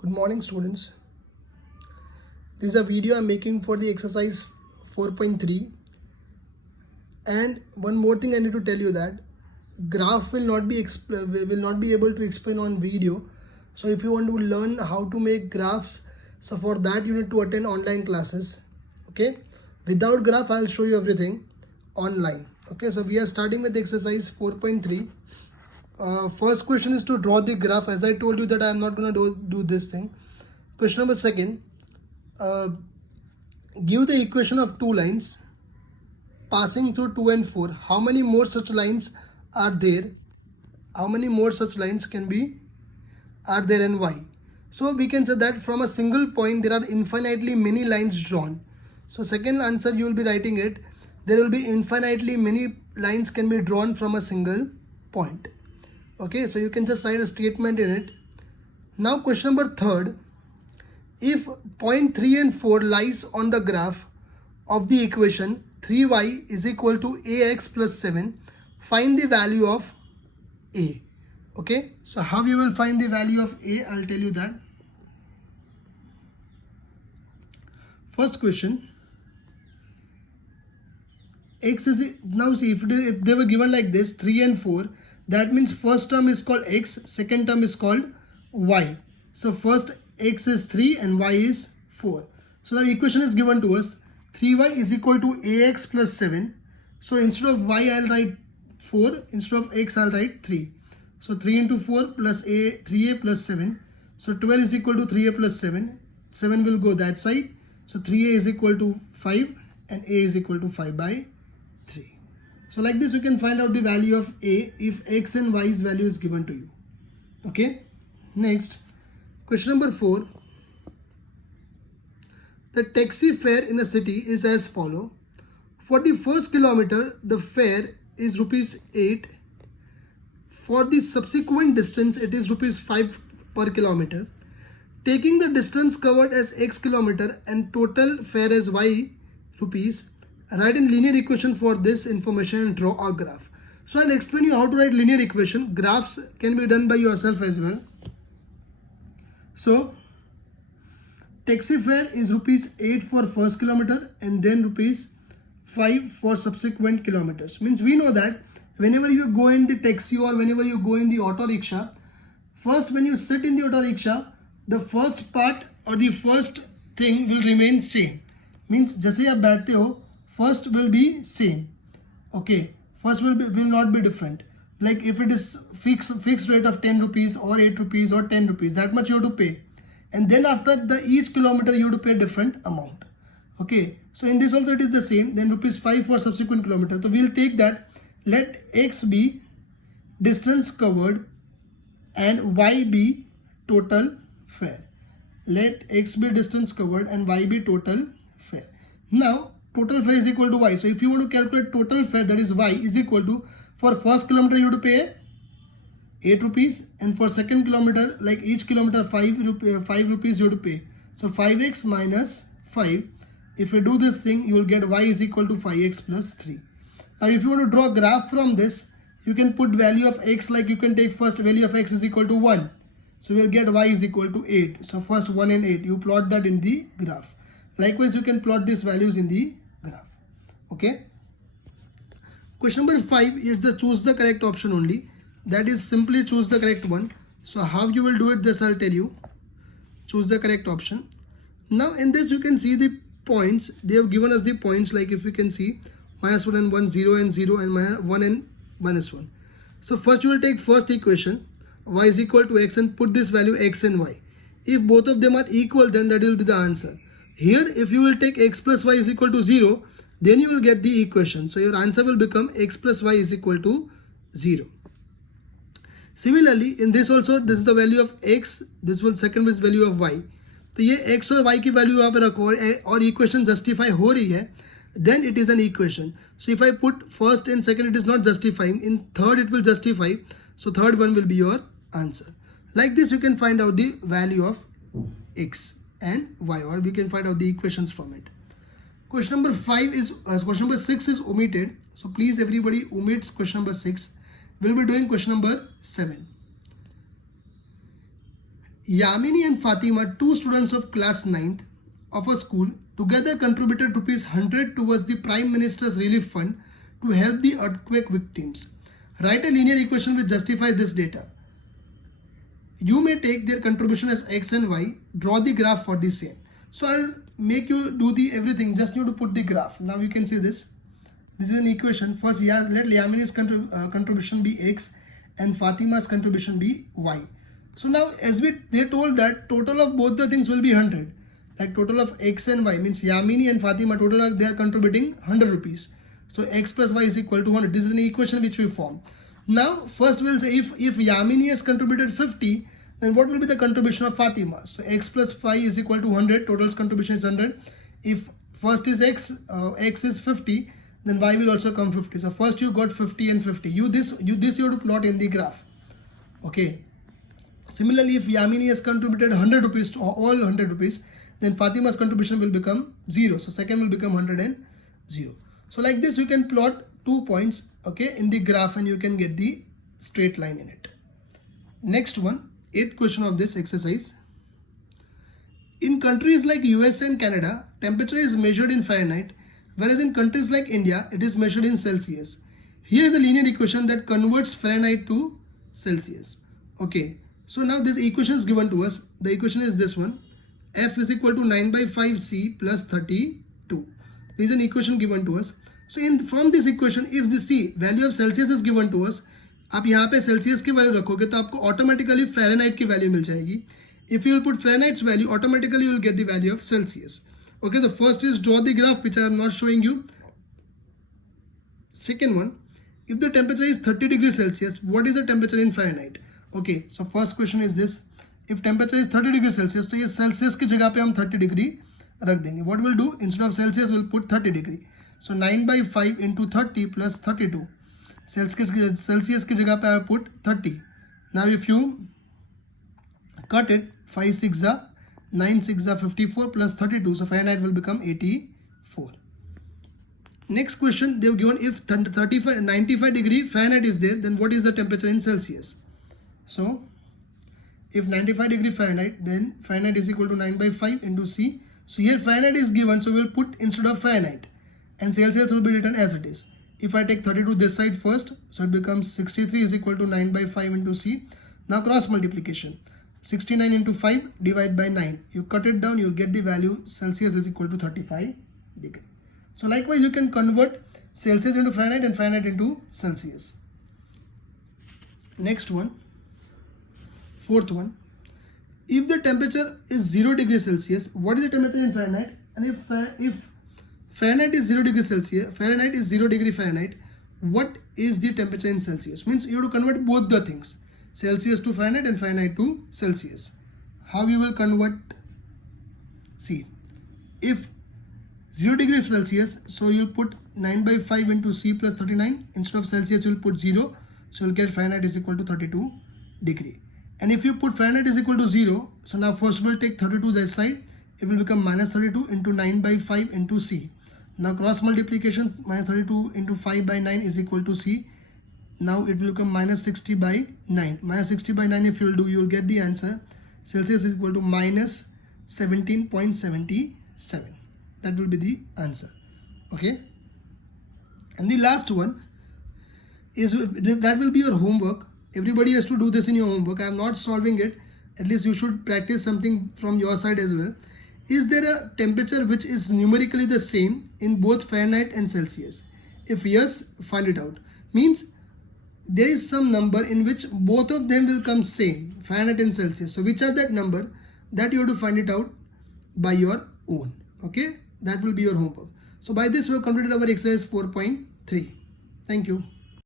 Good morning, students. This is a video I'm making for the exercise 4.3. And one more thing I need to tell you that graph will not be able to explain on video. So if you want to learn how to make graphs, so for that you need to attend online classes. Okay. Without graph, I'll show you everything online. Okay. So we are starting with exercise 4.3. First question is to draw the graph. As I told you that I am not going to do this thing. Question number second, give the equation of two lines passing through 2 and 4. How many more such lines are there? How many more such lines are there and why? So we can say that from a single point there are infinitely many lines drawn. So second answer you will be writing it. There will be infinitely many lines can be drawn from a single point. Okay, so you can just write a statement in it. Now question number third. If point 3 and 4 lies on the graph of the equation 3y is equal to ax plus 7, find the value of a. Okay, so how you will find the value of a, I'll tell you that. First question, x is, now see if they were given like this 3 and 4, that means first term is called x, second term is called y. So first x is 3 and y is 4. So the equation is given to us 3y is equal to ax plus 7. So instead of y I'll write 4, instead of x I'll write 3. So 3 into 4 plus 3a plus 7. So 12 is equal to 3a plus 7. 7 will go that side. So 3a is equal to 5 and a is equal to 5 by 3. So like this you can find out the value of a if x and y's value is given to you. Okay. Next, question number 4. The taxi fare in a city is as follow. For the first kilometer, the fare is rupees 8. For the subsequent distance, it is rupees 5 per kilometer. Taking the distance covered as x kilometer and total fare as y rupees, write in linear equation for this information and draw a graph. So I'll explain you how to write linear equation. Graphs can be done by yourself as well. So taxi fare is rupees 8 for first kilometer and then rupees 5 for subsequent kilometers. Means we know that whenever you go in the taxi or whenever you go in the auto rickshaw, first when you sit in the auto rickshaw, the first part or the first thing will remain same. Means जैसे आप बैठते हो, first will be same. Okay, first will not be different. Like if it is fixed rate of 10 rupees or 8 rupees or 10 rupees, that much you have to pay. And then after the each kilometer you have to pay different amount. Okay, so in this also it is the same. Then rupees 5 for subsequent kilometer. So we will take that. Let x be distance covered and y be total fare. Let x be distance covered and y be total fare. Now total fare is equal to y. So if you want to calculate total fare, that is y is equal to, for first kilometer you have to pay 8 rupees and for second kilometer, like each kilometer 5 rupees you have to pay. So 5x minus 5. If you do this thing, you will get y is equal to 5x plus 3. Now if you want to draw a graph from this, you can put value of x, like you can take first value of x is equal to 1. So we will get y is equal to 8. So first 1 and 8, you plot that in the graph. Likewise, you can plot these values in the graph. Okay. Question number 5 is the choose the correct option only. That is simply choose the correct one. So how you will do it, this I'll tell you. Choose the correct option. Now in this you can see the points. They have given us the points, like if you can see -1 and 1, 0 and 0 and -1 and -1. So first you will take first equation y is equal to x and put this value x and y. If both of them are equal, then that will be the answer. Here if you will take x plus y is equal to 0, then you will get the equation. So your answer will become x plus y is equal to 0. Similarly, in this also, this is the value of x, this one second is value of y. तो ये x और y की value यहाँ पे रखो और equation justify हो रही है, then it is an equation. So if I put first and second, it is not justifying. In third, it will justify. So third one will be your answer. Like this, you can find out the value of x and y, or we can find out the equations from it. Question number 5 is question number 6 is omitted. So please everybody omits question number 6. We'll be doing question number 7. Yamini and Fatima, two students of class 9th of a school, together contributed rupees 100 towards the Prime Minister's Relief Fund to help the earthquake victims. Write a linear equation which justifies this data. You may take their contribution as x and y, draw the graph for the same. So I'll make you do the everything, just need to put the graph. Now you can see this. This is an equation. First, let Yamini's contribution be x and Fatima's contribution be y. So now as they told that total of both the things will be 100. Like total of x and y means Yamini and Fatima total they are contributing 100 rupees. So x plus y is equal to 100. This is an equation which we form. Now first we'll say if Yamini has contributed 50, then what will be the contribution of Fatima? So x plus 5 is equal to 100. Total's contribution is 100. If first is x is 50, then y will also come 50. So first you got 50 and 50. You have to plot in the graph. Okay. Similarly, if Yamini has contributed 100 rupees to all 100 rupees, then Fatima's contribution will become 0. So second will become 100 and 0. So like this, you can plot 2 points, okay, in the graph and you can get the straight line in it. Next one, 8th question of this exercise. In countries like US and Canada, temperature is measured in Fahrenheit, whereas in countries like India, it is measured in Celsius. Here is a linear equation that converts Fahrenheit to Celsius. Okay, so now this equation is given to us. The equation is this one. F is equal to 9 by 5C plus 32. This is an equation given to us. So from this equation, if the C value of Celsius is given to us, आप यहाँ पे Celsius की value रखोगे तो आपको automatically Fahrenheit की value मिल जाएगी. If you will put Fahrenheit's value, automatically you will get the value of Celsius. Okay, the first is draw the graph, which I am not showing you. Second one, if the temperature is 30 degrees Celsius, what is the temperature in Fahrenheit? Okay, so first question is this. If temperature is 30 degrees Celsius, तो ये Celsius की जगह पे हम 30 degree रख देंगे. What we'll do, instead of Celsius, we'll put 30 degree. So 9 by 5 into 30 plus 32. Celsius की जगह पे I put 30. Now if you cut it, 5 6 are 9 6 are 54 plus 32. So Fahrenheit will become 84. Next question, they've given if 95 degree Fahrenheit is there, then what is the temperature in Celsius? So if 95 degree Fahrenheit, then Fahrenheit is equal to 9 by 5 into C. So here Fahrenheit is given, so we'll put instead of Fahrenheit, and Celsius will be written as it is. If I take 32 this side first, so it becomes 63 is equal to 9 by 5 into C. Now cross multiplication. 69 into 5 divide by 9. You cut it down, you'll get the value Celsius is equal to 35 degree. So likewise, you can convert Celsius into Fahrenheit and Fahrenheit into Celsius. Next one, 4th one. If the temperature is 0 degrees Celsius, what is the temperature in Fahrenheit? And if Fahrenheit is 0 degrees Celsius, Fahrenheit is 0 degree Fahrenheit, what is the temperature in Celsius? Means you have to convert both the things, Celsius to Fahrenheit and Fahrenheit to Celsius. How you will convert? See, if 0 degrees Celsius, so you'll put 9 by 5 into C plus 39. Instead of Celsius, you'll put 0. So you'll get Fahrenheit is equal to 32 degree. And if you put Fahrenheit is equal to 0, so now first we'll take 32 this side. It will become minus 32 into 9 by 5 into C. Now cross multiplication, minus 32 into 5 by 9 is equal to C. Now it will become minus 60 by 9. Minus 60 by 9 if you will do, you will get the answer. Celsius is equal to minus 17.77. That will be the answer. Okay. And the last one is that will be your homework. Everybody has to do this in your homework. I am not solving it. At least you should practice something from your side as well. Is there a temperature which is numerically the same in both Fahrenheit and Celsius? If yes, find it out. Means there is some number in which both of them will come same, Fahrenheit and Celsius. So which are that number? That you have to find it out by your own. Okay, that will be your homework. So by this we have completed our exercise 4.3. Thank you.